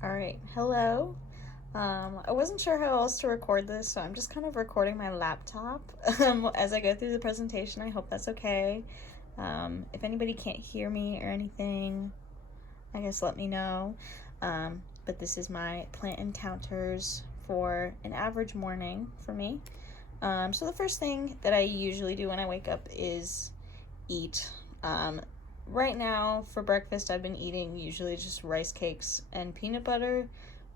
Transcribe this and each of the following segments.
All right, hello. I wasn't sure how else to record this, so I'm just kind of recording my laptop as I go through the presentation. I hope that's okay. If anybody can't hear me or anything, I guess let me know. But this is my plant encounters for an average morning for me. So the first thing that I usually do when I wake up is eat. Right now for breakfast, I've been eating usually just rice cakes and peanut butter.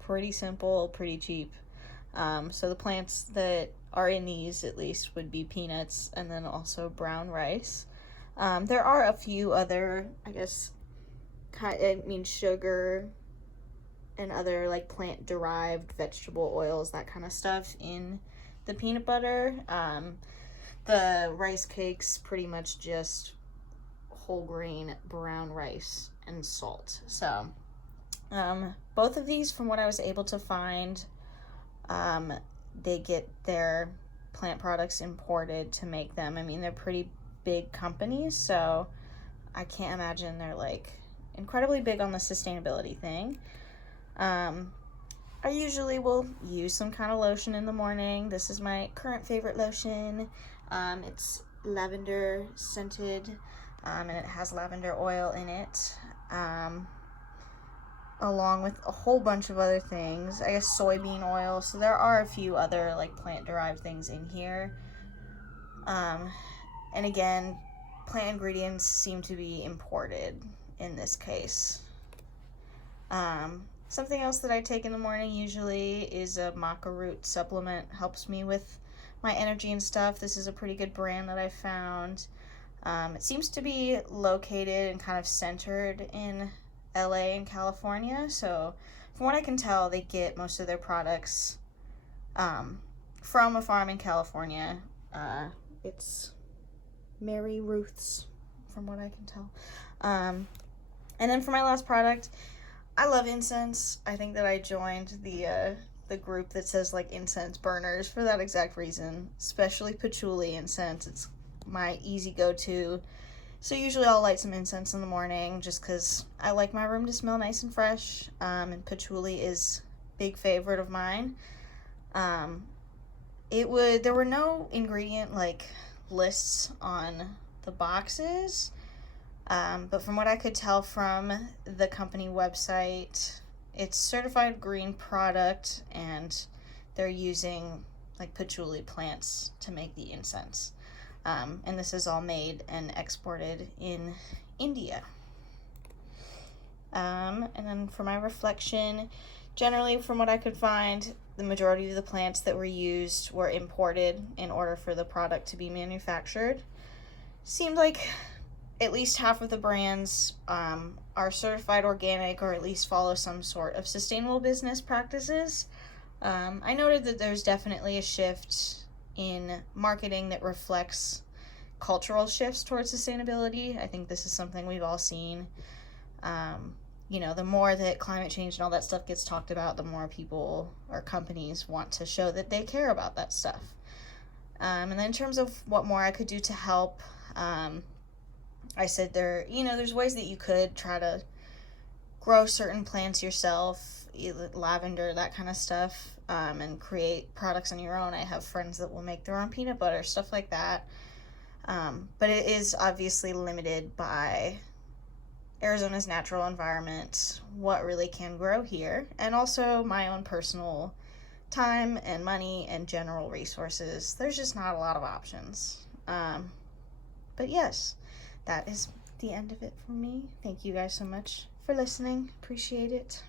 Pretty simple, pretty cheap. So the plants that are in these at least would be peanuts and then also brown rice. There are a few other, sugar and other like plant derived vegetable oils, that kind of stuff in the peanut butter. The rice cakes pretty much just whole grain brown rice and salt. So both of these, from what I was able to find, they get their plant products imported to make them. I mean, they're pretty big companies, so I can't imagine they're like incredibly big on the sustainability thing. I usually will use some kind of lotion in the morning. This is my current favorite lotion. It's lavender scented, and it has lavender oil in it, along with a whole bunch of other things. I guess soybean oil. So there are a few other like plant derived things in here. And again, plant ingredients seem to be imported in this case. Something else that I take in the morning usually is a maca root supplement. Helps me with my energy and stuff. This is a pretty good brand that I found. It seems to be located and kind of centered in LA and California. So from what I can tell, they get most of their products from a farm in California. It's Mary Ruth's, from what I can tell. And then for my last product, I love incense. I think that I joined the group that says like incense burners for that exact reason, especially patchouli incense. It's my easy go-to. So usually I'll light some incense in the morning just because I like my room to smell nice and fresh, and patchouli is a big favorite of mine. There were no ingredient like lists on the boxes, but from what I could tell from the company website, it's certified green product and they're using like patchouli plants to make the incense. And this is all made and exported in India. And then for my reflection, generally from what I could find, the majority of the plants that were used were imported in order for the product to be manufactured. Seemed like at least half of the brands are certified organic or at least follow some sort of sustainable business practices. I noted that there's definitely a shift in marketing that reflects cultural shifts towards sustainability. I think this is something we've all seen. The more that climate change and all that stuff gets talked about, the more people or companies want to show that they care about that stuff. And then in terms of what more I could do to help, I said there's ways that you could try to grow certain plants yourself, lavender, that kind of stuff, and create products on your own. I have friends that will make their own peanut butter, stuff like that. But it is obviously limited by Arizona's natural environment, what really can grow here, and also my own personal time and money and general resources. There's just not a lot of options. But yes, that is the end of it for me. Thank you guys so much for listening. Appreciate it.